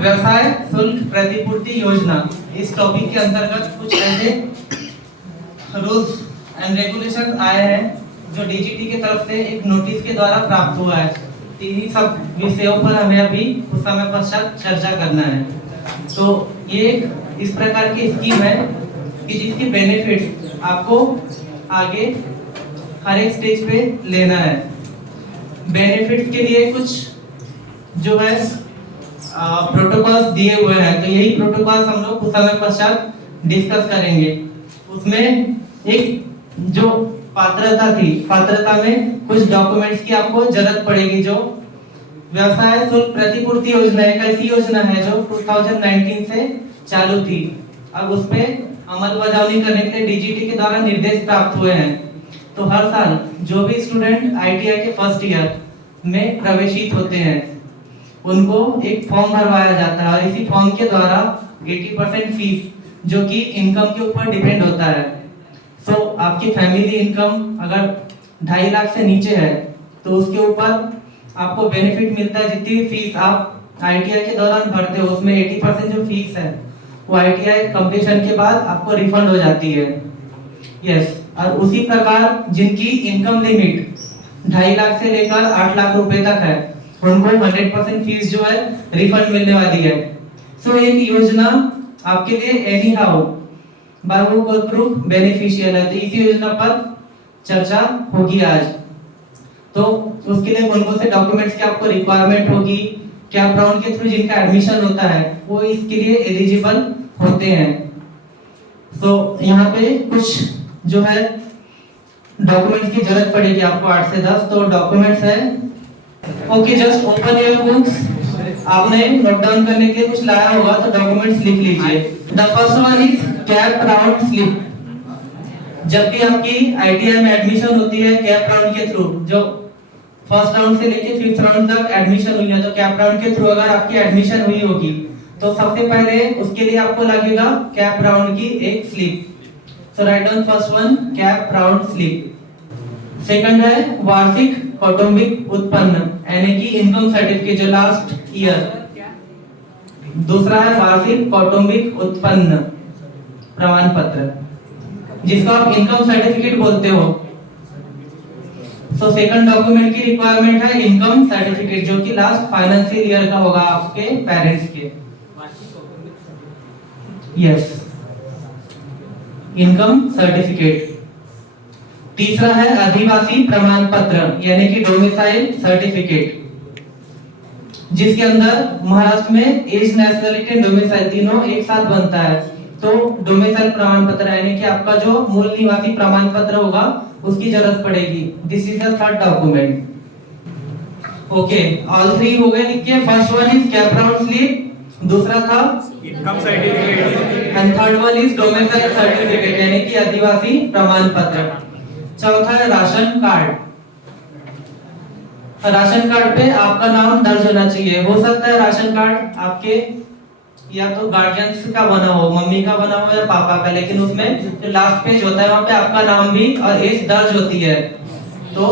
व्यवसाय शुल्क प्रतिपूर्ति योजना, इस टॉपिक के अंतर्गत कुछ ऐसे रूल्स एंड रेगुलेशन आए हैं जो डीजीटी की तरफ से एक नोटिस के द्वारा प्राप्त हुआ है। इन्हीं सब विषयों पर हमें अभी कुछ समय पश्चात चर्चा करना है। तो ये एक इस प्रकार की स्कीम है कि जिसकी बेनिफिट्स आपको आगे हर एक स्टेज पे लेना है। बेनिफिट्स के लिए कुछ जो है प्रोटोकॉल्स दिए हुए हैं, तो यही प्रोटोकॉल्स हम लोग कुछ समय पश्चात डिस्कस करेंगे। उसमें एक जो पात्रता में कुछ डॉक्यूमेंट्स की आपको जरूरत पड़ेगी। जो व्यवसाय शुल्क प्रतिपूर्ति योजना एक ऐसी योजना है जो 2019 से चालू थी। अब उस पे अमल बजावनी करने के लिए डीजीटी के द्वारा निर्देश प्राप्त हुए हैं। तो हर साल जो भी स्टूडेंट आईटीआई के फर्स्ट ईयर में प्रवेशित होते हैं उनको एक फॉर्म भरवाया जाता है और इसी फॉर्म के द्वारा 80% फीस जो कि इनकम के ऊपर डिपेंड होता है। सो आपकी फैमिली इनकम अगर 2.5 लाख से नीचे है तो उसके ऊपर आपको बेनिफिट मिलता है। जितनी फीस आप आईटीआई के दौरान भरते हो उसमें 80% जो फीस है वो आईटीआई कंप्लीशन के बाद आपको रिफंड हो जाती है। यस, और उसी प्रकार जिनकी इनकम लिमिट 2.5 लाख से लेकर 8 लाख रुपए तक है उनको 100% फीस जो है रिफंड मिलने वाली है। सो एक योजना आपके लिए एनी हाउ बाय वो ग्रुप बेनिफिशियल है। तो इसी योजना पर चर्चा होगी आज। तो उसके लिए कौन कौन से डॉक्यूमेंट्स की आपको रिक्वायरमेंट होगी, कैप राउंड के थ्रू जिनका एडमिशन होता है वो इसके लिए एलिजिबल होते हैं। सो यहाँ पे कुछ जो है डॉक्यूमेंट्स की जरूरत पड़ेगी आपको 8 से 10। तो डॉक्यूमेंट्स है, okay, just open your books. आपने नोट डाउन करने के लिए कुछ लाया होगा तो डॉक्यूमेंट्स लिख लीजिए। The first one is CAP round slip. जब भी आपकी आईटीआई में एडमिशन होती है कैप राउंड के थ्रू, जो फर्स्ट राउंड से लेके 5th राउंड तक एडमिशन हुई है, तो कैप राउंड के थ्रू अगर आपकी एडमिशन हुई होगी तो सबसे पहले उसके लिए आपको लगेगा कैप राउंड की एक slip. So write down first one cap round slip. Second है वार्षिक कौटुंबिक उत्पन्न यानी कि इनकम सर्टिफिकेट जो लास्ट ईयर। दूसरा है वार्षिक कौटुंबिक उत्पन्न प्रमाण पत्र जिसको आप इनकम सर्टिफिकेट बोलते हो। सो सेकंड डॉक्यूमेंट की रिक्वायरमेंट है इनकम सर्टिफिकेट जो कि लास्ट फाइनेंशियल ईयर का होगा आपके पेरेंट्स के। Yes, income certificate. तीसरा है आदिवासी प्रमाण पत्र यानी कि डोमिसाइल सर्टिफिकेट जिसके अंदर महाराष्ट्र में एज, नेशनलिटी एंड डोमिसाइल तीनों एक साथ बनता है। तो डोमिसाइल प्रमाण पत्र यानी कि आपका जो मूल निवासी प्रमाण पत्र होगा उसकी जरूरत पड़ेगी। This is the third document. Okay, all 3 हो गए लिख के। First one is CAP round slip, दूसरा था income certificate and third one is domicile certificate यानी कि आदिवासी प्रमाण पत्र। चौथा है राशन कार्ड। राशन कार्ड पे आपका नाम दर्ज होना चाहिए। हो सकता है राशन कार्ड आपके या तो गार्जियंस का बना हो, मम्मी का बना हो या पापा का, लेकिन उसमें जो लास्ट पेज होता है वहाँ पे आपका नाम भी और एज दर्ज होती है। तो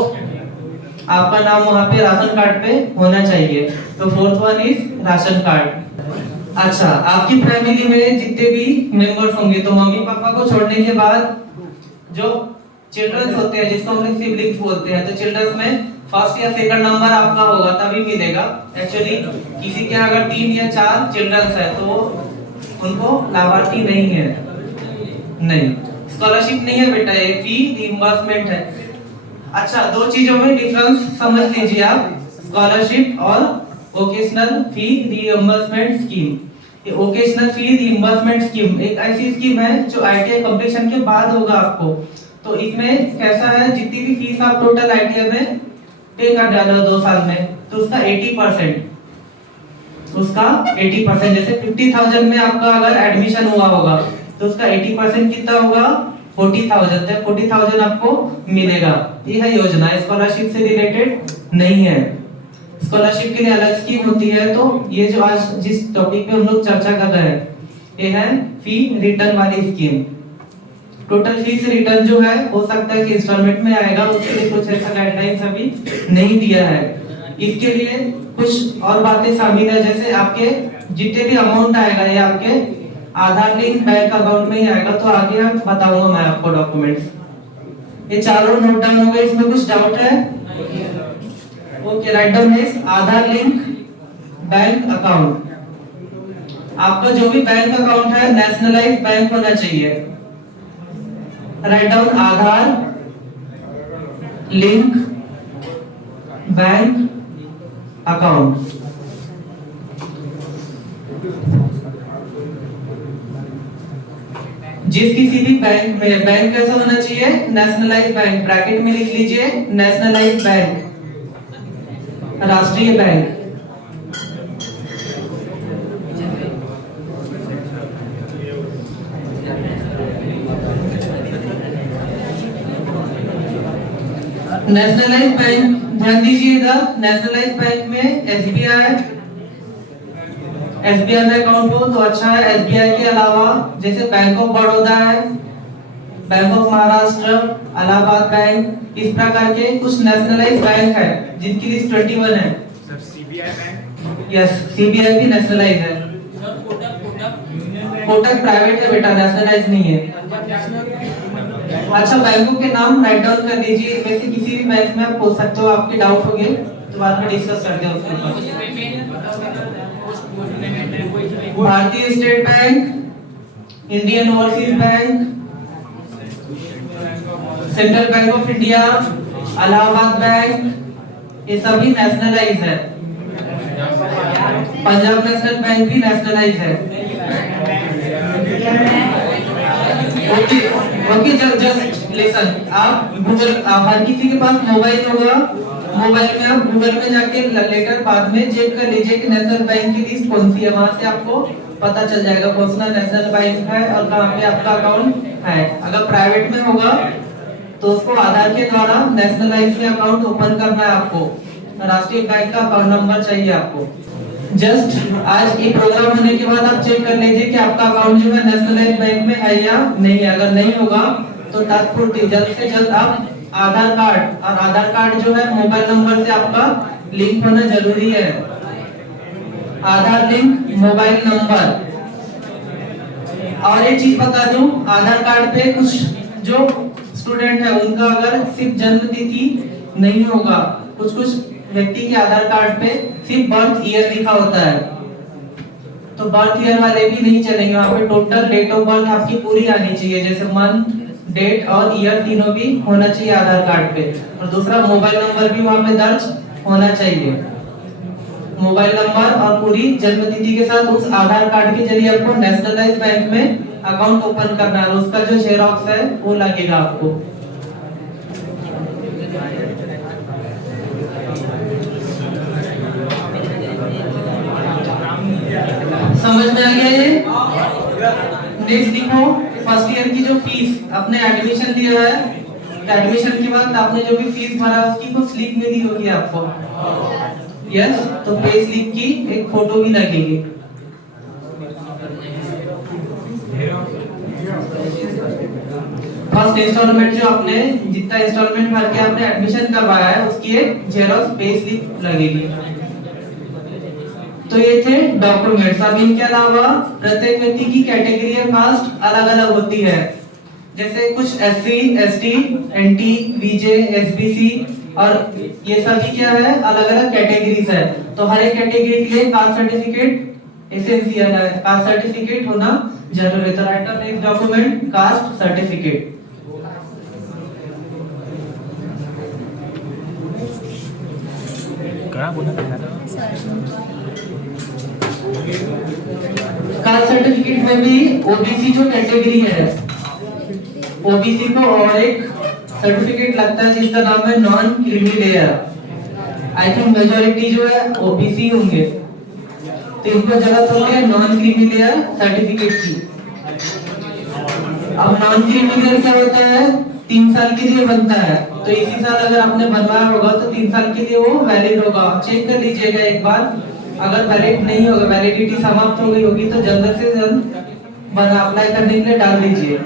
आपका नाम वहाँ पे राशन कार्ड पे होना चाहिए। तो fourth one is ration card. अच्छा, आपकी फैमिली में जितने भी मेंबर्स होंगे तो मम्मी पापा को छोड़ने के बाद जो चिल्ड्रंस होते हैं जिसको हम लोग सिबलिंग्स बोलते हैं, तो चिल्ड्रंस में फर्स्ट या सेकंड नंबर आपका होगा तभी मिलेगा। एक्चुअली किसी के अगर 3 या 4 चिल्ड्रंस है तो उनको लाभार्थी नहीं है। नहीं, स्कॉलरशिप नहीं है बेटा, ये फी रिइंबर्समेंट है। अच्छा, 2 चीजों में डिफरेंस समझ लीजिए आप, स्कॉलरशिप और वोकेशनल फी रिइंबर्समेंट स्कीम। ये वोकेशनल फी रिइंबर्समेंट स्कीम एक ऐसी स्कीम है जो आईटीआई कंप्लीशन के बाद होगा आपको। तो इसमें कैसा है, जितनी भी फीस आप टोटल आईटीआई में पे कर डालो 2 साल में तो उसका 80%, जैसे 50,000 में आपका अगर एडमिशन हुआ होगा तो उसका 80% कितना होगा 40,000। तो 40,000 आपको मिलेगा। ये है योजना, स्कॉलरशिप से रिलेटेड नहीं है। स्कॉलरशिप के लिए अलग स्कीम होती है। तो ये जो आज जिस टॉपिक पे हम लोग चर्चा कर रहे हैं ये है फी रिटर्न वाली स्कीम। टोटल फीस रिटर्न जो है हो सकता है कि इंस्टॉलमेंट में आएगा, उसके लिए कुछ ऐसा गाइडलाइंस अभी नहीं दिया है। इसके लिए कुछ और बातें शामिल है, जैसे आपके जितने भी अमाउंट आएगा ये आपके आधार लिंक बैंक अकाउंट में ही आएगा। तो आगे हम बताऊंगा मैं आपको डॉक्यूमेंट्स। ये चारों नोट डाउन हो गए, इसमें कुछ डाउट है? ओके, राइट डाउन दिस आधार लिंक बैंक अकाउंट। आपका जो भी बैंक अकाउंट है नेशनलाइज्ड बैंक होना चाहिए। राइट डाउन आधार लिंक बैंक अकाउंट। जिस किसी भी बैंक में बैंक कैसा होना चाहिए? Nationalised bank. ब्रैकेट में लिख लीजिए नेशनलाइज्ड बैंक, राष्ट्रीय बैंक। नेशनलाइज्ड बैंक, ध्यान दीजिए इधर, नेशनलाइज्ड बैंक में एसबीआई में अकाउंट हो तो अच्छा है। एसबीआई के अलावा जैसे बैंक ऑफ बड़ौदा है, bank of Maharashtra, Allahabad bank, इस प्रकार के कुछ नेशनलाइज्ड बैंक है जिनकी लिस्ट 21 है। Sir CBI bank. Yes, CBI भी नेशनलाइज्ड है। कोटक प्राइवेट है बेटा, नेशनलाइज्ड नहीं है। अच्छा, बैंकों के नाम राइट डाउन कर लीजिए। इनमें से किसी भी बैंक में आप पूछ सकते हो, आपके डाउट हो गए तो बाद में डिस्कस करते हैं उसके ऊपर। भारतीय state bank, Indian overseas bank, central bank of India, Allahabad bank, ये सभी नेशनलाइज है। पंजाब नेशनल बैंक भी नेशनलाइज है। ओके, जस्ट लिसन। आप गूगल, हर किसी के पास मोबाइल होगा, मोबाइल में आप गूगल में जाके लेटर बाद में चेक कर लीजिए कि नेशनल बैंक की लिस्ट कौन सी है। वहां से आपको पता चल जाएगा कौन सा नेशनल बैंक है और कहां पे आपका अकाउंट है। अगर प्राइवेट में होगा तो उसको आधार के द्वारा नेशनलाइज में अकाउंट ओपन करना है आपको। राष्ट्रीय बैंक का अकाउंट नंबर चाहिए आपको। जस्ट आज ये प्रोग्राम होने के बाद आप चेक कर लीजिए कि आपका अकाउंट जो है नेशनलाइज्ड बैंक में है या नहीं है। अगर नहीं होगा तो तत्पूर्ति जल्द से जल्द आप आधार कार्ड, और आधार कार्ड जो है मोबाइल नंबर से आपका लिंक होना जरूरी है। आधार लिंक मोबाइल नंबर। और एक चीज बता दूं, आधार कार्ड पे कुछ जो स्टूडेंट है उनका अगर सिर्फ जन्म तिथि नहीं होगा, कुछ व्यक्ति के आधार कार्ड पे सिर्फ बर्थ ईयर लिखा होता है, तो बर्थ ईयर वाले भी नहीं चलेंगे। वहाँ पे टोटल डेट ऑफ बर्थ आपकी पूरी आनी चाहिए, जैसे मंथ, डेट और ईयर तीनों भी होना चाहिए आधार कार्ड पे। और दूसरा मोबाइल नंबर भी वहाँ पे दर्ज होना चाहिए। मोबाइल नंबर और पूरी जन्म तिथि के साथ उस आधार कार्ड के जरिए आपको नेशनलाइज्ड बैंक में अकाउंट ओपन करना है। उसका जो जेरॉक्स है वो लगेगा आपको। समझ में आ गया ये? नेक्स्ट लिखो, फर्स्ट ईयर की जो फीस आपने एडमिशन लिया है, एडमिशन के बाद आपने जो भी फीस भरा उसकी कुछ स्लिप मिली होगी आपको। यस, तो पे स्लिप की एक फोटो भी लगेगी। फर्स्ट इंस्टॉलमेंट जो आपने, जितना इंस्टॉलमेंट भर के आपने एडमिशन करवाया है उसकी एक जेरॉक्स पे स्लिप लगेगी। तो ये थे डॉक्यूमेंट्स। अब इनके अलावा प्रत्येक व्यक्ति की कैटेगरी और कास्ट अलग अलग होती है। जैसे कुछ एससी, एसटी, एनटी, वीजे, एसबीसी, और ये सभी क्या है, अलग अलग कैटेगरीज है। तो हर एक कैटेगरी के लिए कास्ट सर्टिफिकेट एसेंशियल है, कास्ट सर्टिफिकेट होना जरूरी है। तो write down next document caste certificate. क्या बोलना था? कास्ट सर्टिफिकेट में भी ओबीसी जो कैटेगरी है, ओबीसी को और एक सर्टिफिकेट लगता है जिसका नाम है non creamy layer. I think majority जो है ओबीसी होंगे, तो इनको जरूरत होती है नॉन क्रीमी लेयर सर्टिफिकेट की। अब नॉन क्रीमी लेयर क्या होता है? 3 साल के लिए बनता है, तो इसी साल अगर आपने बनवाया होगा तो 3 साल के लिए वो वैलिड होगा। चेक कर लीजिएगा एक बार, अगर वैलिड नहीं होगा, वैलिडिटी समाप्त हो गई होगी तो जल्द से जल्द बना अप्लाई करने के लिए डाल दीजिए।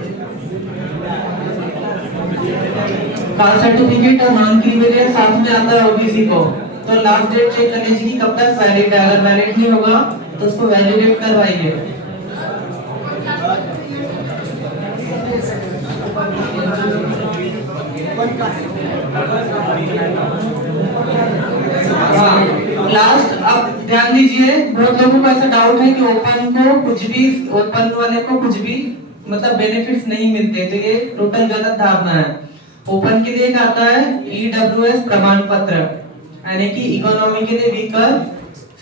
कास्ट सर्टिफिकेट और नॉन क्रीमी लेयर साथ में आता है ओबीसी को, तो लास्ट डेट चेक कर लीजिए कि कब तक वैलिड है। अगर वैलिड नहीं होगा तो उसको वैलिडेट करवाइए। लास्ट, अब ध्यान दीजिए, बहुत लोगों को ऐसा डाउट है कि ओपन वाले को कुछ भी मतलब बेनिफिट्स नहीं मिलते, तो ये टोटल गलत धारणा है। ओपन के लिए एक आता है ईडब्ल्यूएस प्रमाण पत्र, यानी कि इकोनॉमी के लिए वीकर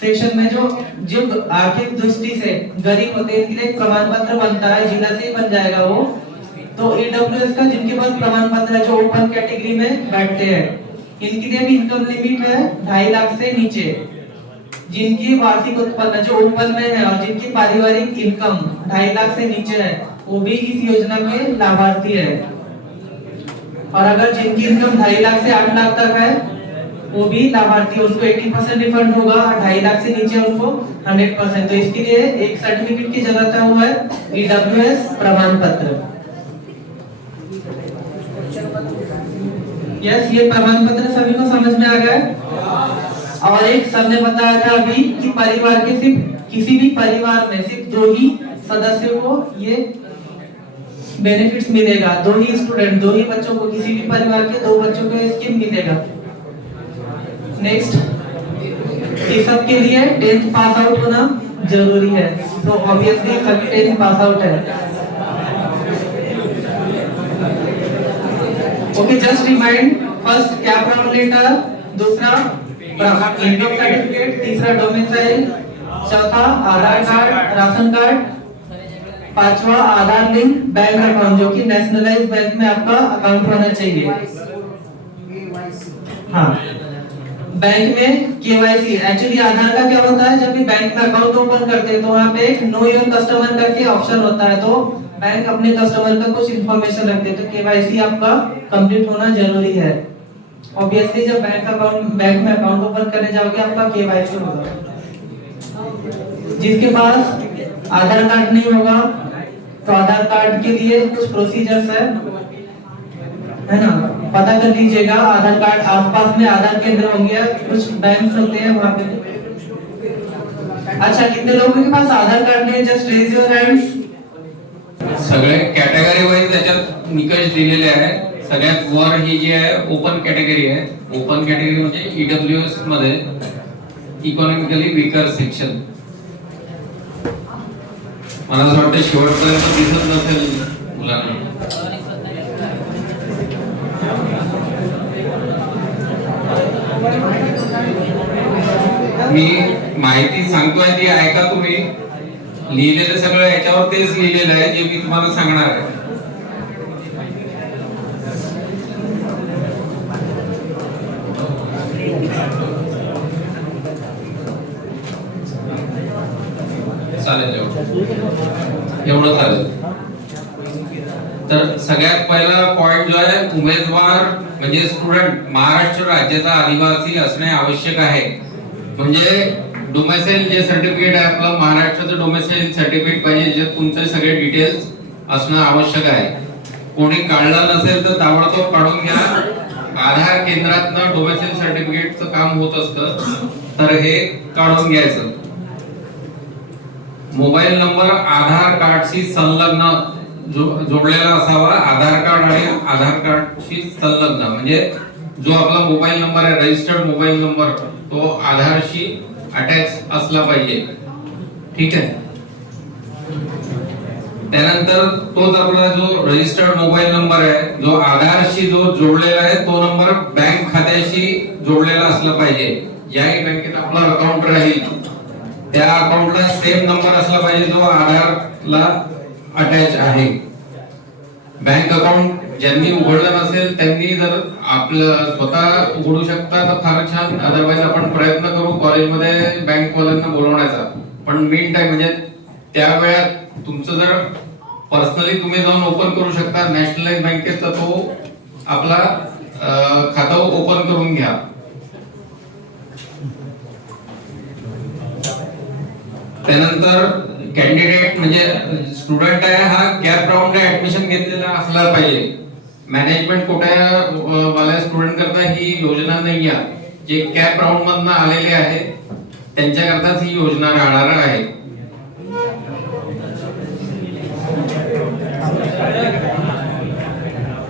सेक्शन में जो आर्थिक दृष्टि से गरीब होते हैं, इनके लिए एक प्रमाण पत्र बनता है, जिला से ही बन जाएगा वो। तो ईडब्ल्यूएस का जिनके पास प्रमाण पत्र है, जो ओपन कैटेगरी में बैठते हैं, इनके लिए भी इनकम लिमिट है 2.5 लाख से नीचे। जिनकी वार्षिक उत्पन्न जो ओपन में है और जिनकी पारिवारिक इनकम 2.5 लाख से नीचे है, वो भी इस योजना के लाभार्थी है। और अगर जिनकी इनकम 2.5 लाख से 8 लाख तक है, वो भी लाभार्थी, उनको 80% रिफंड होगा, और 2.5 लाख से नीचे उनको 100%। तो इसके लिए एक सर्टिफिकेट की जरूरत है, वो है ईडब्ल्यूएस प्रमाण पत्र। यस, ये प्रमाण पत्र सभी को समझ में आ गया। और एक सर ने बताया था अभी कि परिवार के सिर्फ किसी भी परिवार में सिर्फ 2 ही सदस्यों को ये बेनिफिट्स मिलेगा, 2 ही स्टूडेंट, 2 ही बच्चों को, किसी भी परिवार के 2 बच्चों को स्कीम मिलेगा। नेक्स्ट, ये सब के लिए 10th पास आउट होना जरूरी है, तो ऑब्वियसली सभी 10th पास आउट है। Okay, just remind, first cap round letter, दूसरा इनकम सर्टिफिकेट, तीसरा डोमिसाइल, चौथा आधार कार्ड, राशन कार्ड, पांचवा आधार लिंक बैंक अकाउंट, जो कि नेशनलाइज बैंक में आपका अकाउंट होना चाहिए। हाँ, बैंक में केवाईसी, एक्चुअली आधार का क्या होता है, जब भी बैंक में अकाउंट ओपन करते हैं तो वहाँ पे एक नो योर कस्टमर करके ऑप्शन होता है, तो बैंक अपने कस्टमर का कुछ इंफॉर्मेशन रखते हैं, तो केवाईसी आपका कंप्लीट होना जरूरी है। ऑब्वियसली जब बैंक में अकाउंट ओपन करने जाओगे, आपका केवाईसी होगा। जिसके पास आधार कार्ड नहीं होगा, तो आधार कार्ड के लिए कुछ प्रोसीजर्स है ना, पता कर लीजिएगा। आधार कार्ड आसपास में आधार केंद्र होंगे, कुछ बैंक होते हैं वहाँ पे। अच्छा, कितने लोगों के पास आधार कार्ड नहीं है? Just raise your hands. सगळे कॅटेगरी वाईज त्याच्यात निकष दिलेले आहे। सगळ्यात वर ही जी आहे ओपन कॅटेगरी आहे। ओपन कॅटेगरी म्हणजे ईडब्ल्यूएस मध्ये इकॉनॉमिकली वीकर सेक्शन। मला असं वाटतं शेवटपर्यंत दिसत नसेल मुलांना। मी माहिती सांगतोय ती ऐका तुम्ही। लिहिलेलं सगळं याच्यावर तेच लिहिलेलं आहे जे मी तुम्हाला सांगणार आहे। चालेल, एवढं चालेल। तर सगळ्यात पहिला पॉइंट जो आहे, उमेदवार म्हणजे स्टुडंट महाराष्ट्र राज्याचा आदिवासी असणे आवश्यक आहे। म्हणजे डोमेसाइल जे सर्टिफिकेट आहे आपलं महाराष्ट्राचं डोमेसाइल सर्टिफिकेट पाहिजे, जे तुमचे सगळे डिटेल्स असणं आवश्यक आहे। कोणी काढलं नसेल तर ताबडतोब काढून घ्या। आधार केंद्रातनं डोमेसाइल सर्टिफिकेटचं काम होत असतं, तर हे काढून घ्यायचं। मोबाईल नंबर आधार कार्डशी संलग्न जोडलेला असावा। आधार कार्ड आणि आधार कार्डशी संलग्न म्हणजे जो आपला मोबाईल नंबर आहे, रजिस्टर्ड मोबाईल नंबर, तो आधारशी अटॅच असला पाहिजे। ठीक आहे। त्यानंतर तोच आपला जो रजिस्टर्ड मोबाईल नंबर आहे, जो आधारशी जो जोडलेला आहे, तो नंबर बँक खात्याशी जोडलेला असला पाहिजे। ज्याही बँकेत आपला अकाउंट राहील त्या अकाउंटला सेम नंबर असला पाहिजे जो आधारला अटॅच आहे। बँक अकाउंट ज्यांनी उघडलं नसेल त्यांनी जर आपलं स्वतः उघडू शकता तर फार छान। अदरवाइज आपण प्रयत्न करू कॉलेजमध्ये बँक वाल्यांना बोलवण्याचा। पण मीन टाइम म्हणजे त्या वेळात तुमचं जर पर्सनली तुम्ही जाऊन ओपन करू शकता नॅशनलाइज बँकेत, तर तो आपला खातं ओपन करून घ्या। त्यानंतर कॅन्डिडेट म्हणजे स्टुडंट आहे हा कॅप राऊंडला ऍडमिशन घेतलेला असला पाहिजे। मॅनेजमेंट कोट्या वाल्या स्टुडंट करता ही योजना नाही आहे। जे कॅप राऊंड मधनं आलेले आहे त्यांच्याकरताच ही योजना राहणार आहे.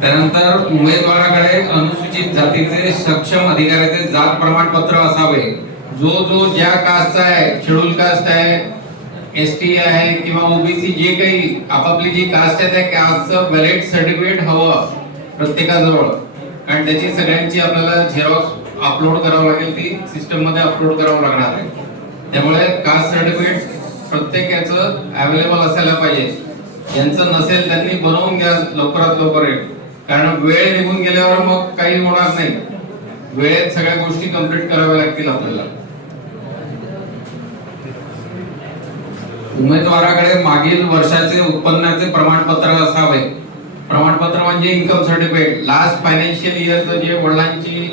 त्यानंतर उमेदवाराकडे अनुसूचित जातीचे सक्षम अधिकाऱ्याचे जात प्रमाणपत्र असावे. जो ज्या कास्टचा आहे, शेड्यूल कास्ट आहे, एसटी आहे किंवा ओबीसी, जे काही आपापली जी कास्ट आहे त्या कास्टचं व्हॅलिड सर्टिफिकेट हवं प्रत्येकाजवळ. आणि त्याची सगळ्यांची आपल्याला झेरॉक्स अपलोड करावं लागेल, ती सिस्टम मध्ये अपलोड करावं लागणार आहे. त्यामुळे कास्ट सर्टिफिकेट प्रत्येकाचं अवेलेबल असायला पाहिजे. ज्यांचं नसेल त्यांनी बनवून घ्या लवकरात लवकर, कारण वेळ निघून गेल्यावर मग काही होणार नाही. वेळेत सगळ्या गोष्टी कंप्लीट कराव्या लागतील आपल्याला. उमेदवाराकडे मागील वर्षाचे उत्पन्नाचे प्रमाणपत्र असावे. प्रमाणपत्र म्हणजे इन्कम सर्टिफिकेट, लास्ट फायनान्शियल इयरचं जे वडिलांची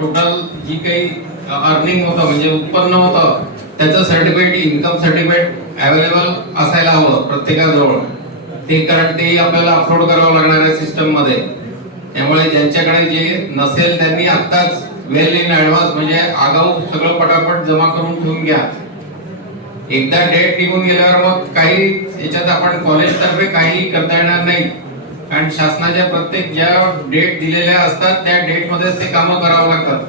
टोटल जी काही अर्निंग होतं म्हणजे उत्पन्न होतं त्याचं सर्टिफिकेट, इन्कम सर्टिफिकेट अवेलेबल असायला हवं प्रत्येकाजवळ. ते कारण तेही आपल्याला अपलोड करावं लागणार आहे सिस्टम मध्ये. त्यामुळे ज्यांच्याकडे जे नसेल त्यांनी आत्ताच वेल इन ऍडव्हान्स म्हणजे आगाऊ सगळं पटापट जमा करून ठेवून घ्या. एकदा डेट निघून गेल्यावर मग काही याच्यात आपण कॉलेज तर्फे काही करता येणार नाही, कारण शासनाच्या प्रत्येक ज्या डेट दिलेल्या असतात त्या डेट मध्ये ते कामं करावं लागतात,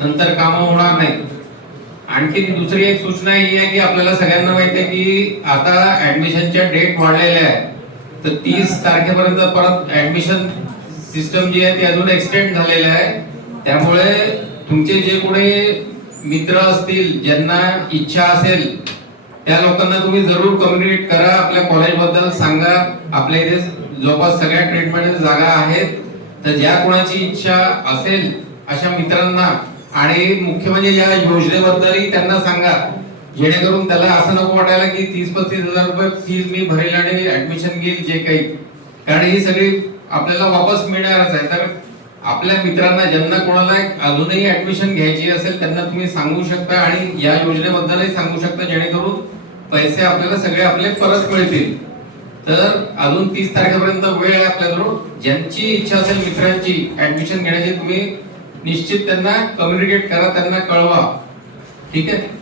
नंतर कामं होणार नाही. आणखी दुसरी एक सूचना ही आहे की आपल्याला सगळ्यांना माहिती आहे की आता ऍडमिशनच्या डेट वाढलेल्या आहेत, तर 30 तारखेपर्यंत परत ऍडमिशन सिस्टम जी आहे ती अजून एक्सटेंड झालेलं आहे. त्यामुळे तुमचे जे कोणी मित्र असतील ज्यांना इच्छा असेल त्या लोकांना तुम्ही जरूर कम्युनिकेट करा, आपल्या कॉलेज बद्दल सांगा. आपल्या इथे जवळपास सगळ्या ट्रीटमेंट जागा आहेत, तर ज्या कोणाची इच्छा असेल अशा मित्रांना आणि मुख्य म्हणजे या योजनेबद्दलही त्यांना सांगा, जेणेकरून त्याला असं नको वाटायला की 30-35 हजार रुपये फीस मी भरेल आणि ऍडमिशन घेईल जे काही, कारण ही सगळी आपल्याला वापस मिळणारच आहे. तर आपल्या मित्रांना ज्यांना कोणाला अजूनही ऍडमिशन घ्यायची असेल त्यांना तुम्ही सांगू शकता आणि या योजनेबद्दलही सांगू शकता, जेणेकरून पैसे आपल्याला सगळे आपले परत मिळतील. तर अजून 30 तारखेपर्यंत वेळ आहे आपल्याजवळ. ज्यांची इच्छा असेल मित्रांची ऍडमिशन घेण्याची तुम्ही निश्चित त्यांना कम्युनिकेट करा, त्यांना कळवा. ठीक आहे.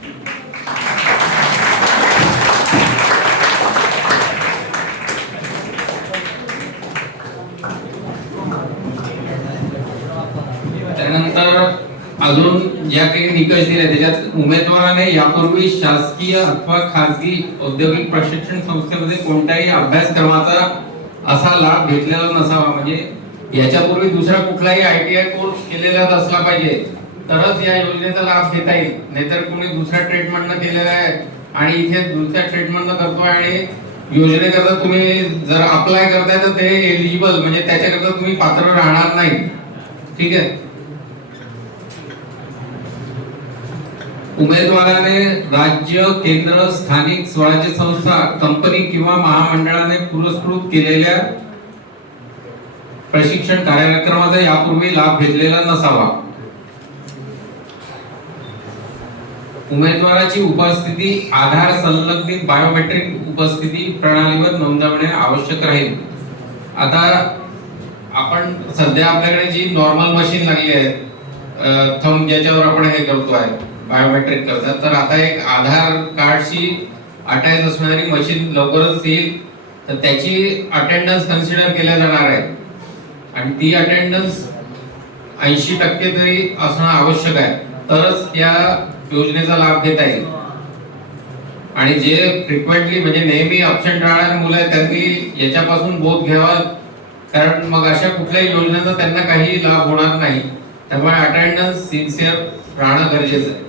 त्यानंतर अजून ज्या काही निकष दिले त्याच्यात उमेदवाराने यापूर्वी शासकीय अथवा खासगी औद्योगिक प्रशिक्षण संस्थेमध्ये कोणत्याही अभ्यासक्रमाचा असा लाभ घेतलेला नसावा. म्हणजे याच्यापूर्वी दुसरा कुठलाही ITI कोर्स केलेला असला पाहिजे तरच या योजनेचा लाभ घेता येईल. नाहीतर कोणी दुसऱ्या ट्रीटमेंटनं केलेला आहे आणि इथे दुसऱ्या ट्रीटमेंटनं करतोय आणि योजनेकरता तुम्ही जर अप्लाय करताय तर ते एलिजिबल म्हणजे त्याच्याकरता तुम्ही पात्र राहणार नाही. ठीक आहे. उमेदवाराने राज्य, केंद्र, स्थानिक स्वराज्य संस्था, कंपनी किंवा महामंडळाने पुरस्कृत केलेल्या प्रशिक्षण कार्यक्रमाचा यापूर्वी लाभ घेतलेला नसावा. उमेदवाराची उपस्थिती आधार संलग्नित बायोमेट्रिक उपस्थिती प्रणालीवर नोंदवणे आवश्यक राहील. आता आपण सध्या आपल्याकडे जी नॉर्मल मशीन लागली आहे, थंब ज्याच्यावर आपण हे करतोय बायोमेट्रिक करतात, तर आता एक आधार कार्डशी अटॅच असणारी मशीन लवकरच येईल. तर त्याची अटेंडन्स कन्सिडर केल्या जाणार आहे आणि ती अटेंडन्स 80% तरी असणं आवश्यक आहे, तरच या योजनेचा लाभ घेता येईल. आणि जे फ्रिक्वेंटली म्हणजे नेहमी अब्सेंट राहणारी मुलं आहेत त्यांनी याच्यापासून बोध घ्यावा, कारण मग अशा कुठल्याही योजनेचा त्यांना काही लाभ होणार नाही. त्यामुळे अटेंडन्स सिन्सिअर राहणं गरजेचं आहे.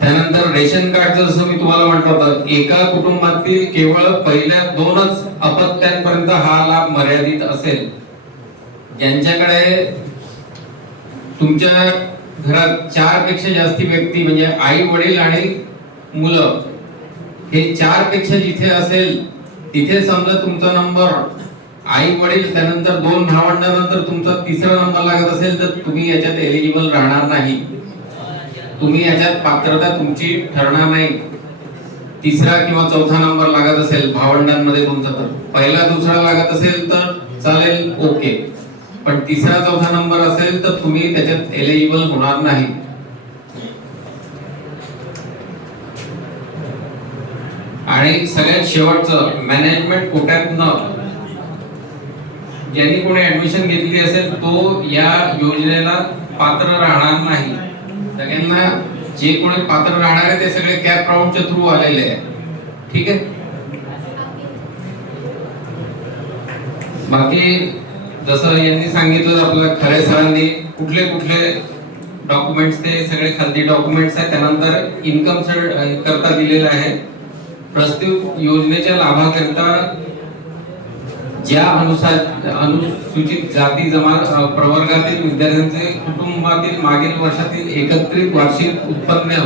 त्यानंतर रेशन कार्ड, जसं मी तुम्हाला म्हटलं होतं, एका कुटुंबातील केवळ पहिल्या 2च अपत्यांपर्यंत हा लाभ मर्यादित असेल. ज्यांच्याकडे तुमच्या घरात 4 पेक्षा जास्ती व्यक्ती म्हणजे आई वडील आणि मुलं हे 4 पेक्षा जिथे असेल तिथे समजा तुमचा नंबर आई वडील त्यानंतर 2 भावंडांनंतर तुमचा 3रा नंबर लागत असेल तर तुम्ही याच्यात एलिजिबल राहणार नाही. तुम्ही याच्यात पात्रता तुमची ठरणार नाही. 3रा किंवा 4था नंबर लागत असेल भावंडांमध्ये तुमचा, तर पहिला 2रा लागत असेल तर चालेल, ओके. पण तिसरा चौथा नंबर असेल तर तुम्ही त्याच्यात एलिजिबल होणार नाही. आणि सगळ्यात शेवटचं, मॅनेजमेंट कोट्यातनं ज्यांनी कोणी ऍडमिशन घेतली असेल तो या योजनेला पात्र राहणार नाही. सगळ्यांना जे कोणी पात्र राहणार आहे ते सगळे कॅप राऊंडच्या थ्रू आलेले आहे. ठीक आहे. बाकी जसं यांनी सांगितलं आपल्या खरे सरांनी कुठले कुठले डॉक्युमेंट्स, ते सगळे खालती डॉक्युमेंट्स आहेत. त्यानंतर इन्कम करता दिलेलं आहे. प्रस्तुत योजनेच्या लाभाकरिता ज्या अनुसूचित जाती प्रवर्गातील विद्यार्थ्यांचे कुटुंबातील मागील वर्षातील एकत्रित वार्षिक उत्पन्न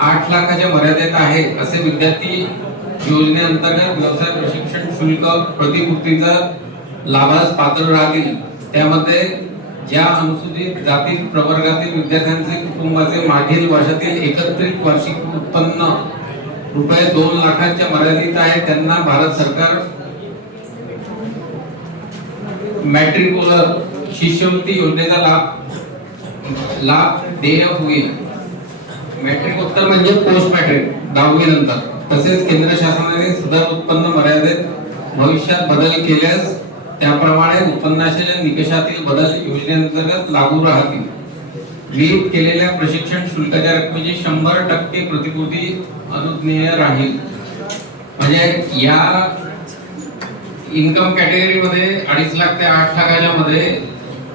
8 लाखाच्या मर्यादेत आहे असे विद्यार्थी योजनेअंतर्गत व्यवसाय प्रशिक्षण शुल्क प्रतिपूर्तीचा लाभास पात्र राहतील. त्यामध्ये ज्या अनुसूचित जाती प्रवर्गातील विद्यार्थ्यांचे कुटुंबाचे मागील वर्षातील एकत्रित वार्षिक उत्पन्न रुपये 2 लाखांच्या मर्यादित आहे त्यांना भारत सरकार मॅट्रिक्युलर शिष्यवृत्ती योजनेचा लाभ देय होईल. मॅट्रिकोत्तर म्हणजे पोस्ट मॅट्रिक 10वी नंतर. तसेच केंद्र शासनाने सदर उत्पन्न मर्यादेत भविष्यात बदल केल्यास त्याप्रमाणे उत्पन्नाच्या निकषातील बदल योजनेअंतर्गत लागू राहतील. विहित केलेल्या प्रशिक्षण शुल्काच्या रकमेची 100% प्रतिपूर्ती अनुज्ञेय राहील. म्हणजे या इन्कम कॅटेगरी मध्ये 2.5 लाख ते 8 लाखाच्या मध्ये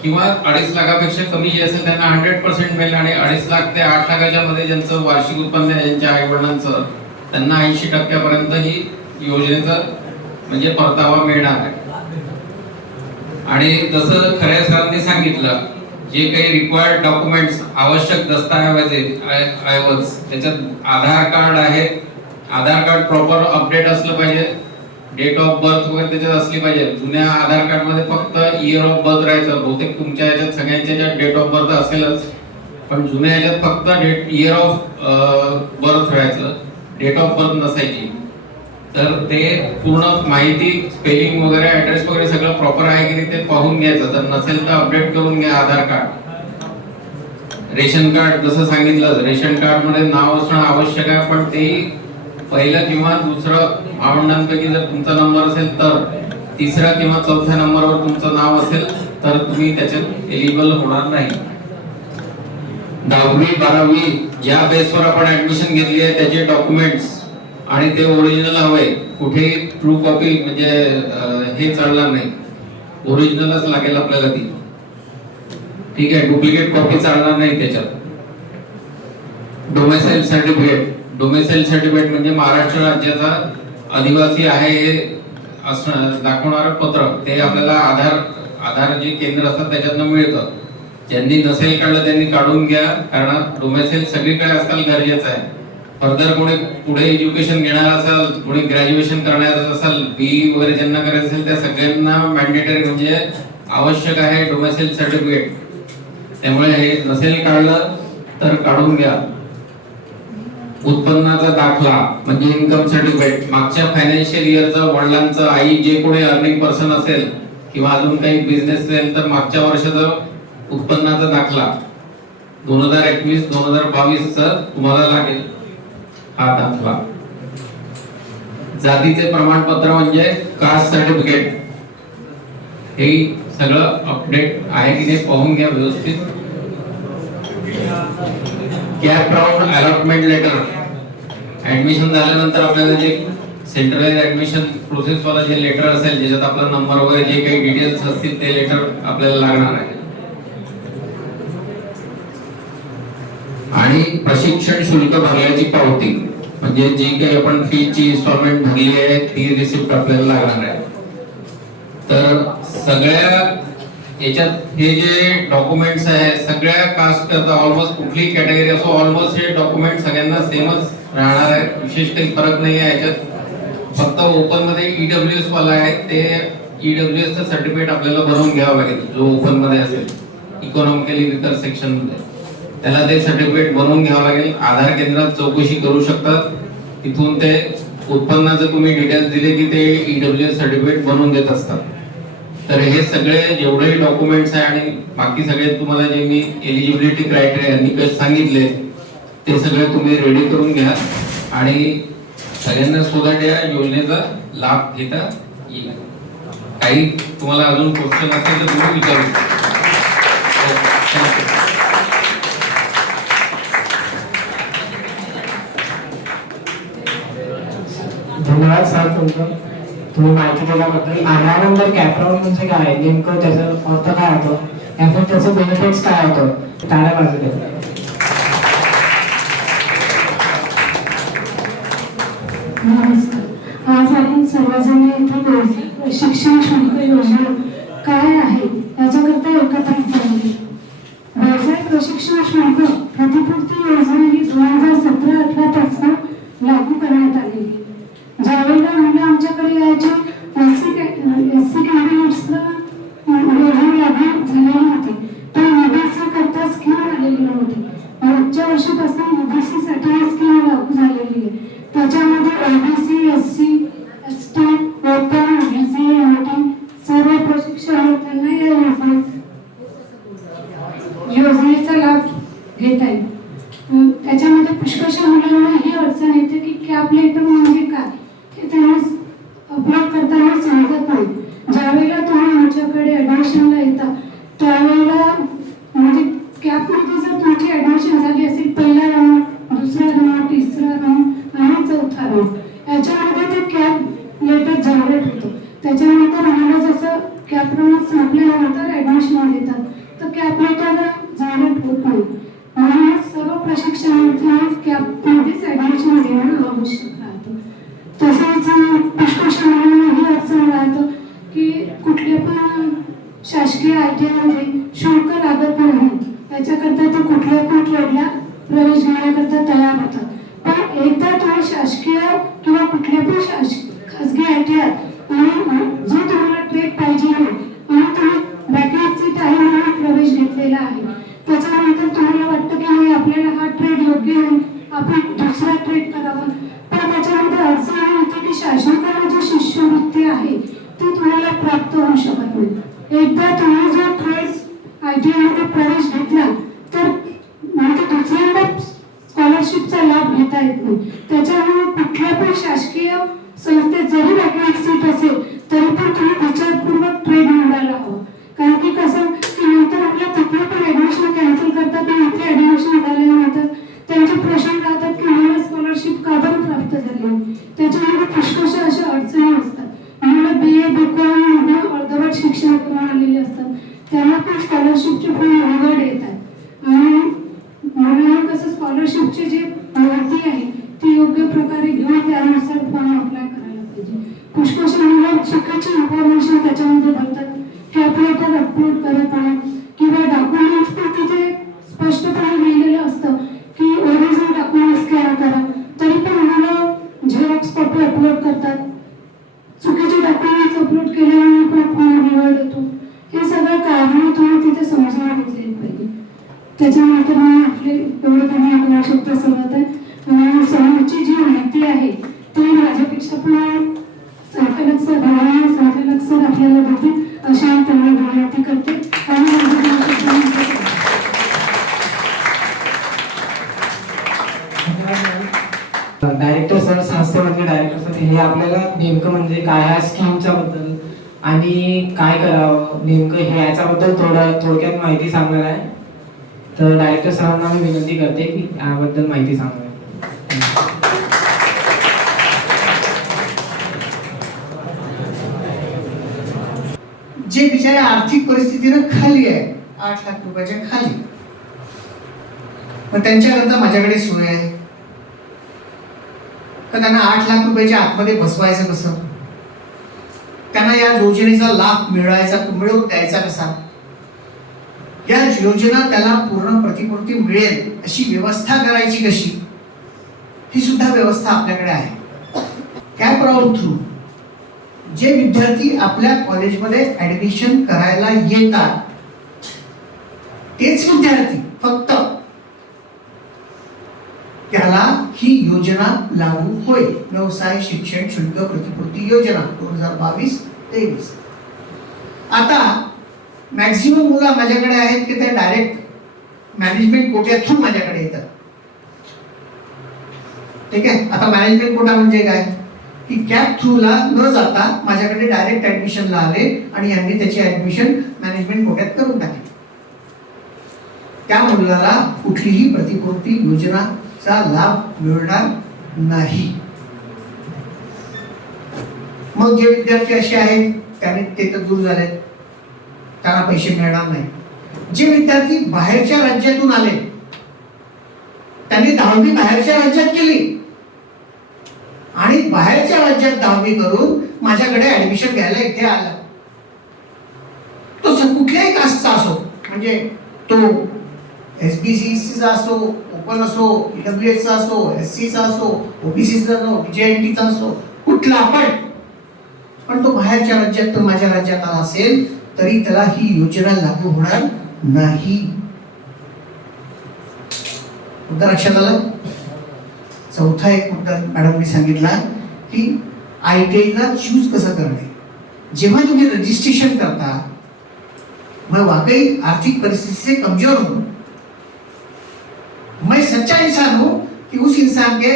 किंवा 2.5 लाखापेक्षा कमी जे असेल त्यांना 100% मिळेल. आणि 2.5 लाख ते 8 लाखाच्या मध्ये ज्यांचं वार्षिक उत्पन्न आहे, ज्यांच्या आई वडिलांचं, त्यांना 80% पर्यंत ही योजनेचा म्हणजे परतावा मिळणार आहे. आणि जसं खऱ्या सरांनी सांगितलं, जे काही रिक्वायर्ड डॉक्युमेंट्स, आवश्यक दस्तऐवज त्याच्यात आधार कार्ड आहे. आधार कार्ड प्रॉपर अपडेट असलं पाहिजे. डेट ऑफ बर्थ वगैरे त्याच्यात असली पाहिजे. जुन्या आधार कार्ड मध्ये फक्त इयर ऑफ बर्थ राहायचं. बहुतेक तुमच्या याच्यात सगळ्यांच्या याच्यात डेट ऑफ बर्थ असेलच, पण जुन्या याच्यात फक्त इयर ऑफ बर्थ राहायचं, डेट ऑफ बर्थ नसायची. तर ते पूर्ण माहिती, स्पेलिंग वगैरे, ऍड्रेस वगैरे सगळं प्रॉपर आहे की नाही ते पाहून घ्यायचं. जर नसेल तर अपडेट करून घ्या आधार कार्ड. रेशन कार्ड जसं सांगितलं, रेशन कार्ड मध्ये नाव असणं आवश्यक आहे, पण तेही पहिलं किंवा दुसरं भावंडांपैकी जर तुमचा नंबर असेल तर, तिसरा किंवा चौथ्या नंबरवर तुमचं नाव असेल तर तुम्ही त्याच्यात एलिजिबल होणार नाही. 10वी 12वी ज्या बेसवर आपण ऍडमिशन घेतली आहे त्याचे डॉक्युमेंट्स आणि ते ओरिजिनल हवे. कुठेही ट्रू कॉपी म्हणजे हे चालणार नाही, ओरिजिनलच लागेल आपल्याला ती. ठीक आहे. डुप्लिकेट कॉपी चालणार नाही त्याच्यात. डोमेसाइल सर्टिफिकेट, डोमेसाइल सर्टिफिकेट म्हणजे महाराष्ट्र राज्याचा आदिवासी आहे हे दाखवणारं पत्र, ते आपल्याला आधार जे केंद्र असतात त्याच्यातनं मिळतं. ज्यांनी नसेल काढलं त्यांनी काढून घ्या, कारण डोमेसाइल सगळीकडे आजकाल गरजेचं आहे. फर्दर कोणी पुढे एज्युकेशन घेणार असेल, कोणी ग्रॅज्युएशन करणार असेल, BE वगैरे ज्यांना करायचं असेल त्या सगळ्यांना मॅन्डेटरी म्हणजे आवश्यक आहे डोमेसाइल सर्टिफिकेट. त्यामुळे हे नसेल काढलं तर काढून घ्या. उत्पन्नाचा दाखला म्हणजे इन्कम सर्टिफिकेट, मागच्या फायनान्शियल इयरचं वडिलांचं, आई जे कोणी अर्निंग पर्सन असेल किंवा अजून काही बिझनेस असेल तर मागच्या वर्षाचा उत्पन्नाचा दाखला 2021-2022 चा तुम्हाला लागेल हा दाखला. जातीचे प्रमाणपत्र म्हणजे कास्ट सर्टिफिकेट, हे सगळं अपडेट आहे की नाही पाहून घ्या व्यवस्थित. Cap round allotment letter, admission झाल्यानंतर आपल्याला जे सेंट्रलाइज ऍडमिशन प्रोसेस वाला जे लेटर असेल ज्याच्यात आपला नंबर वगैरे जे काही डिटेल्स असतील ते लेटर आपल्याला लागणार आहे. आणि प्रशिक्षण शुल्क भरल्याची पावती म्हणजे जी काही आपण फीची इन्स्टॉलमेंट भरली आहे ती रिसिप्ट आपल्याला लागणार आहे. तर सगळ्या याच्यात हे जे डॉक्युमेंट्स आहे सगळ्या कास्ट करता ऑलमोस्ट कुठली कॅटेगरी असो ऑलमोस्ट हे डॉक्युमेंट सगळ्यांना सेमच राहणार आहे. विशेष काही फरक नाही आहे याच्यात. फक्त ओपन मध्ये EWS वाला आहे ते EWS चं सर्टिफिकेट आपल्याला भरून घ्यावं लागेल. जो ओपन मध्ये असेल इकॉनॉमिकली वीकर सेक्शन मध्ये त्याला ते सर्टिफिकेट बनवून घ्यावं लागेल. आधार केंद्रात चौकशी करू शकतात. तिथून ते उत्पन्नाचं तुम्ही डिटेल्स दिले की ते EWS सर्टिफिकेट बनवून देत असतात. तर हे सगळे जेवढे डॉक्युमेंट्स आहे आणि बाकी सगळे तुम्हाला जे मी एलिजिबिलिटी क्रायटेरिया निकष सांगितले ते सगळे तुम्ही रेडी करून घ्या आणि सगळ्यांना सुद्धा या योजनेचा लाभ घेता येईल. काही तुम्हाला अजून क्वेश्चन असेल तर तुम्ही विचारू शकता. धन्यवाद सर तुमचं, तुम्ही माहिती दिल्याबद्दल. आल्यानंतर कॅपराऊंड म्हणजे काय, नेमकं त्याचा अर्थ काय होतो, यातून त्याचे बेनिफिट्स काय होतं, टाळ्या बाजूला. नमस्कार. आज आपण सर्वजण इथे शिक्षण शुल्क योजना काय आहे याच्याकरता एकत्रित झाले. व्यवसाय प्रशिक्षण शुल्क प्रतिपूर्ती योजना ही 2017-18 पासून लागू करण्यात आलेली. ज्यावेळेला मुलं आमच्याकडे यायचे एससी कॅन्डिडेट्सला योजना लागू झालेली होती, तर UBC करता स्कीम आलेली नव्हती. मागच्या वर्षापासून UBC साठी ही स्कीम लागू झालेली आहे. त्याच्यामध्ये OBC, SC, ST, open, BC, MT सर्व प्रशिक्षणार्थींना या योजनेचा लाभ घेता येईल. त्याच्यामध्ये पुष्कळशा मुलांना ही अडचण येते की कॅप लेटर म्हणजे काय हे त्यांना अपलोड करताना समजत नाही. ज्यावेळेला तुम्ही आमच्याकडे ॲडमिशनला येता त्यावेळेला म्हणजे कॅपमध्ये जर तुमची ॲडमिशन झाली असेल पहिला राऊंड, दुसरा राऊंड, तिसरा राऊंड आणि चौथा राऊंड, याच्यामध्ये ते कॅप लेटर जनरेट होतं. त्याच्यानंतर आम्हाला जसं कॅप राऊंड संपल्यानंतर ॲडमिशन देतात तर कॅप लेटर जनरेट होत नाही. म्हणून सर्व प्रशिक्षणार्थींनी कॅपमध्येच ॲडमिशन घेणं आवश्यक राहतं. तसेच पुष्कळ मुलांना ही अडचण राहतं की कुठल्या पण शासकीय ITI मध्ये शुल्क लागत नाही, याच्याकरता ते कुठल्या पण ट्रेडला प्रवेश घेण्याकरता तयार होतात. पण एकदा तुम्ही शासकीय किंवा कुठल्या पण खासगी ITI आणि जो तुम्हाला ट्रेड पाहिजे आहे आणि तुम्ही वॅकन्सी आहे म्हणून प्रवेश घेतलेला आहे, त्याच्यानंतर तुम्हाला वाटतं की नाही आपल्याला हा ट्रेड योग्य आहे, आपण दुसरा ट्रेड करावा. पण त्याच्यामध्ये अडचण होते की शासनाकडे जी शिष्यवृत्ती आहे ती तुम्हाला प्राप्त होऊ शकत नाही. एकदा तुम्ही जो ट्रेड ITI मध्ये प्रवेश घेतला तर म्हणजे दुसऱ्यांदा स्कॉलरशिपचा लाभ घेता येत नाही. त्याच्यामुळे कुठल्या पण शासकीय संस्थेत जरी वॅकन्सी सीट असेल तरी पण तुम्ही विचारपूर्वक ट्रेड निवडायला हवं. कारण की कसं की नंतर आपल्या तिकडे पण ॲडमिशन कॅन्सल करतात आणि इथे ॲडमिशन झाल्यानंतर त्यांचे प्रश्न राहतात की मला स्कॉलरशिप का बरं प्राप्त झाली. त्याच्यामध्ये पुष्कळशा अशा अडचणी असतात. मुलं BA BCom अर्धवट शिक्षण करून आलेले असतात, त्यांना पण स्कॉलरशिपचे फॉर्म निवड येतात आणि मुलांना कसं स्कॉलरशिपची जी माहिती आहे ती योग्य प्रकारे घेऊन त्यानुसार फॉर्म अप्लाय करायला पाहिजे. पुष्कळशा मुलं चुकीची इन्फॉर्मेशन त्याच्यामध्ये भरतात, कॅप लेटर अपलोड करत नाही किंवा डॉक्युमेंट्स पण तिथे स्पष्टपणे लिहिलेलं असतं की ओरिजिनल डॉक्युमेंट्स स्कॅन करा, तरी पण मुलं झेरॉक्स कॉपी अपलोड करतात. चुकीचे डॉक्युमेंट्स अपलोड केल्यामुळे पण फॉर्म निवड येतो. हे सगळं कारणं तुम्ही तिथे समजून घेतले पाहिजे. त्याच्यानंतर मी आपले एवढं कमी 11 शब्द सांगत आहे आणि समोरची जी माहिती आहे ती माझ्यापेक्षा पण संचालक सर आपल्याला देतील अशी मी त्यांना विनंती करते आणि डायरेक्टर सर, संस्थेमधले डायरेक्टर सर, हे आपल्याला नेमकं म्हणजे काय ह्या स्कीमच्या बद्दल आणि काय करावं नेमकं हे याच्याबद्दल थोडक्यात माहिती सांगणार आहे. तर डायरेक्टर सरांना मी विनंती करते की याबद्दल माहिती सांगावी. जे बिचारे आर्थिक परिस्थितीनं खाली आहे, 8 लाख रुपयाच्या खाली, मग त्यांच्याकरता माझ्याकडे सोय आहे का त्यांना 8 लाख रुपयाच्या आतमध्ये बसवायचं कसं, त्यांना या योजनेचा लाभ मिळवून द्यायचा कसा, या योजना त्याला पूर्ण प्रतिपूर्ती मिळेल अशी व्यवस्था करायची कशी, ही सुद्धा व्यवस्था आपल्याकडे आहे. कॅप राऊंड थ्रू जे विद्यार्थी आपल्या कॉलेजमध्ये ऍडमिशन करायला येतात तेच विद्यार्थी फक्त त्याला ही योजना लागू होईल. व्यवसाय शिक्षण शुल्क प्रतिपूर्ती योजना 2022-23. आता मॅक्झिमम मुलं माझ्याकडे आहेत की ते डायरेक्ट मॅनेजमेंट कोट्या थ्रू माझ्याकडे येतात. ठीक आहे. आता मॅनेजमेंट कोटा म्हणजे काय की कॅप थ्रूला न जाता माझ्याकडे डायरेक्ट ऍडमिशनला आले आणि यांनी त्याची ऍडमिशन मॅनेजमेंट कोट्यात करून टाकली. त्या मुलाला कुठलीही प्रतिपूर्ती योजनाचा लाभ मिळणार नाही. मग जे विद्यार्थी असे आहेत त्याने ते तर दूर झाले, त्यांना पैसे मिळणार नाही. जे विद्यार्थी बाहेरच्या राज्यातून आले त्यांनी 10वी बाहेरच्या राज्यात केली आणि बाहेरच्या राज्यात 10वी करून माझ्याकडे ऍडमिशन घ्यायला इथे आला, तो कुठल्याही कास्टचा असो, म्हणजे तो SBCचा असो, ओपन असो, EWSचा असो, SCचा असो, OBCचा असो, JNTचा असो, कुठला पण तो बाहेरच्या राज्यात तो माझ्या राज्यात आला असेल तरी त्याला ही योजना लागू होणार नाही. मुद्दा लक्षात आला. चौथा एक मुद्दा मॅडमनी सांगितला की ITI ला चूज कसं करणे. जेव्हा तुम्ही रजिस्ट्रेशन करता मैं वाकई आर्थिक परिस्थिति से कमजोर हूं, मैं सच्चा इंसान हूं कि उस इंसान के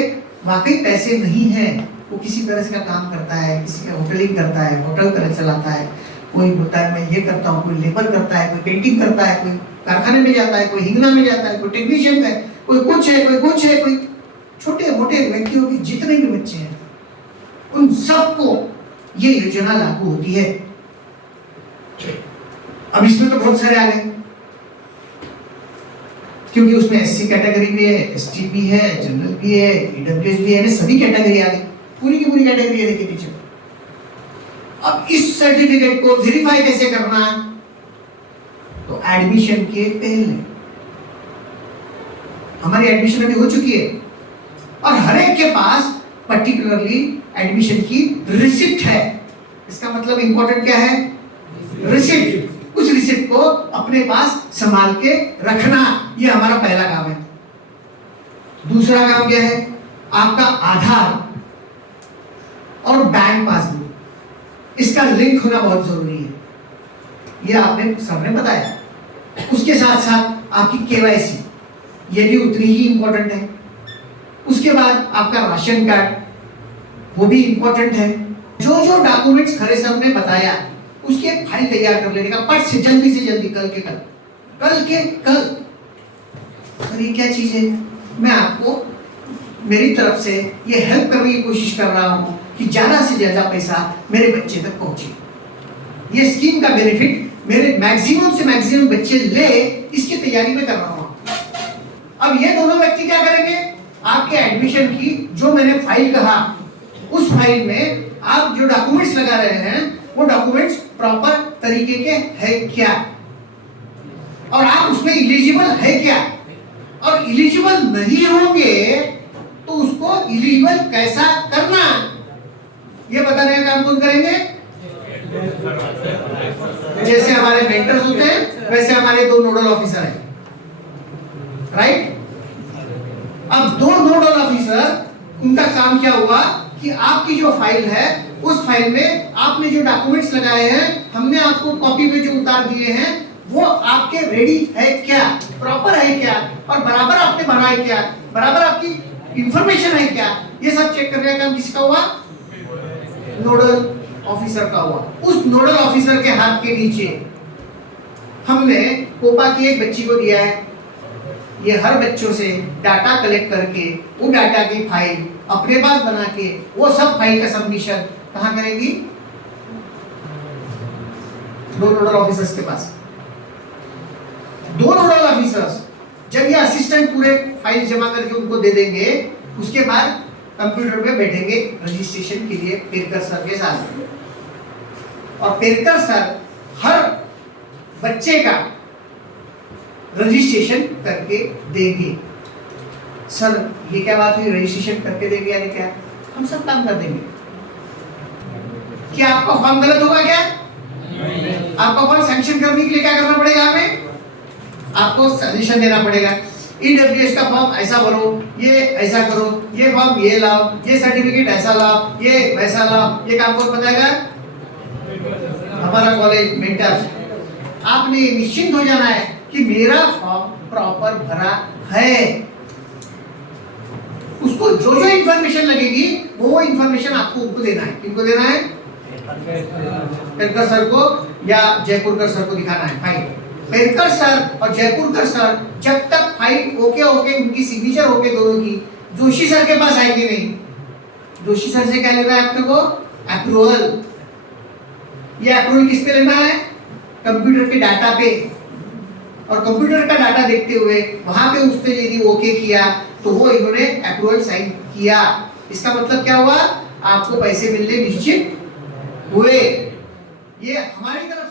वाकई पैसे नहीं है, वो किसी तरह से का काम करता है, किसी का होटलिंग करता है, होटल तरह चलाता है, कोई बोलता है मैं ये करता हूँ, कोई लेबर करता है, कोई पेंटिंग करता है, कोई कारखाने में जाता है, कोई हिंगना में जाता है, कोई टेक्नीशियन है, कोई कुछ है, कोई कुछ है, कोई छोटे मोटे व्यक्तियों के जितने भी बच्चे हैं उन सबको ये योजना लागू होती है. अब इसमें तो बहुत सारे आ गए क्योंकि उसमें SC कैटेगरी भी है, ST भी है, जनरल भी है, EWS भी है, सभी कैटेगरी आ गई, पूरी की पूरी कैटेगरी है. देखिए नीचे. अब इस सर्टिफिकेट को वेरीफाई कैसे करना, तो एडमिशन के पहले हमारी एडमिशन अभी हो चुकी है और हर एक के पास पर्टिकुलरली एडमिशन की रिसिप्ट है. इसका मतलब इंपॉर्टेंट क्या है, रिसिप्ट. उस रिसिप्ट को अपने पास संभाल के रखना, ये हमारा पहला काम है. दूसरा काम क्या है, आपका आधार और बैंक पासबुक, इसका लिंक होना बहुत जरूरी है. ये आपने सबने बताया. उसके साथ साथ आपकी KYC, ये भी उतनी ही इंपॉर्टेंट है. उसके बाद आपका राशन कार्ड, वो भी इंपॉर्टेंट है. जो जो डॉक्यूमेंट्स खरे साहब ने बताया उसकी एक फाइल तैयार कर लेने का, पट से जल्दी कल के कल. सर ये क्या चीज है, मैं आपको मेरी तरफ से ये हेल्प करने की कोशिश कर रहा हूं कि ज्यादा से ज्यादा पैसा मेरे बच्चे तक पहुंचे. ये स्कीम का बेनिफिट मेरे मैक्सिमम से मैक्सिमम बच्चे ले, इसकी तैयारी में कर रहा हूं. अब ये दोनों व्यक्ति क्या करेंगे, आपके एडमिशन की जो मैंने फाइल कहा उस फाइल में आप जो डॉक्यूमेंट्स लगा रहे हैं वो डॉक्यूमेंट्स प्रॉपर तरीके के है क्या, और आप उसमें इलिजिबल है क्या, और इलिजिबल नहीं होंगे तो उसको इलिजिबल कैसा करना, ये बताने का काम कौन करेंगे. जैसे हमारे मेंटर्स होते हैं वैसे हमारे 2 नोडल ऑफिसर हैं, राइट. अब 2 नोडल ऑफिसर, उनका काम क्या हुआ कि आपकी जो फाइल है उस फाइल में आपने जो डॉक्यूमेंट्स लगाए हैं, हमने आपको कॉपी पे जो उतार दिए हैं वो आपके रेडी है क्या, प्रॉपर है क्या, और बराबर आपने भरा है क्या, बराबर आपकी इंफॉर्मेशन है क्या, ये सब चेक करने का काम किसका हुआ, नोडल ऑफिसर का हुआ. उस नोडल ऑफिसर के हाथ के नीचे हमने कोपा की एक बच्ची को दिया है. ये हर बच्चों से डाटा कलेक्ट करके वो डाटा की फाइल अपने पास बना के वो सब फाइल का सबमिशन कहां करेगी, 2 नोडल ऑफिसर्स के पास. 2 नोडल ऑफिसर्स जब ये असिस्टेंट पूरे फाइल जमा करके उनको दे देंगे, उसके बाद कंप्यूटर पे बैठेंगे रजिस्ट्रेशन के लिए पेरकर सर के साथ, और पेरकर सर हर बच्चे का रजिस्ट्रेशन करके देंगे. सर ये क्या बात हुई, रजिस्ट्रेशन करके देंगे यानी क्या, हम सब काम कर देंगे. क्या आपका फॉर्म गलत होगा क्या, आपका फॉर्म सैंक्शन करने के लिए क्या करना पड़ेगा, हमें आपको सजेशन देना पड़ेगा. EWS का फॉर्म ऐसा भरो, ये ऐसा करो, ये फॉर्म ये लाओ, ये सर्टिफिकेट ऐसा लाओ, ये वैसा लाओ, ये काम कौन बताएगा, हमारा कॉलेज मेंटर, आपने निश्चिंत हो जाना है कि मेरा फॉर्म प्रॉपर भरा है। उसको जो जो इंफॉर्मेशन लगेगी वो इंफॉर्मेशन आपको उनको देना है। किनको देना है? पेरकर सर को या जयपुरकर सर को दिखाना है फाइल। पेरकर सर और जयपुरकर सर जब तक फाइल ओके उनकी सिग्नेचर ओके दोनों की जोशी सर के पास आएगी नहीं। जोशी सर से क्या लेना है अपने को? अप्रूवल। ये अप्रूवल किस पे लेना है? कंप्यूटर के डाटा पे। और कंप्यूटर का डाटा देखते हुए वहां पे उसने यदि ओके किया तो वो इन्होंने अप्रूवल साइन किया। इसका मतलब क्या हुआ? आपको पैसे मिलने निश्चित हुए। ये हमारी तरफ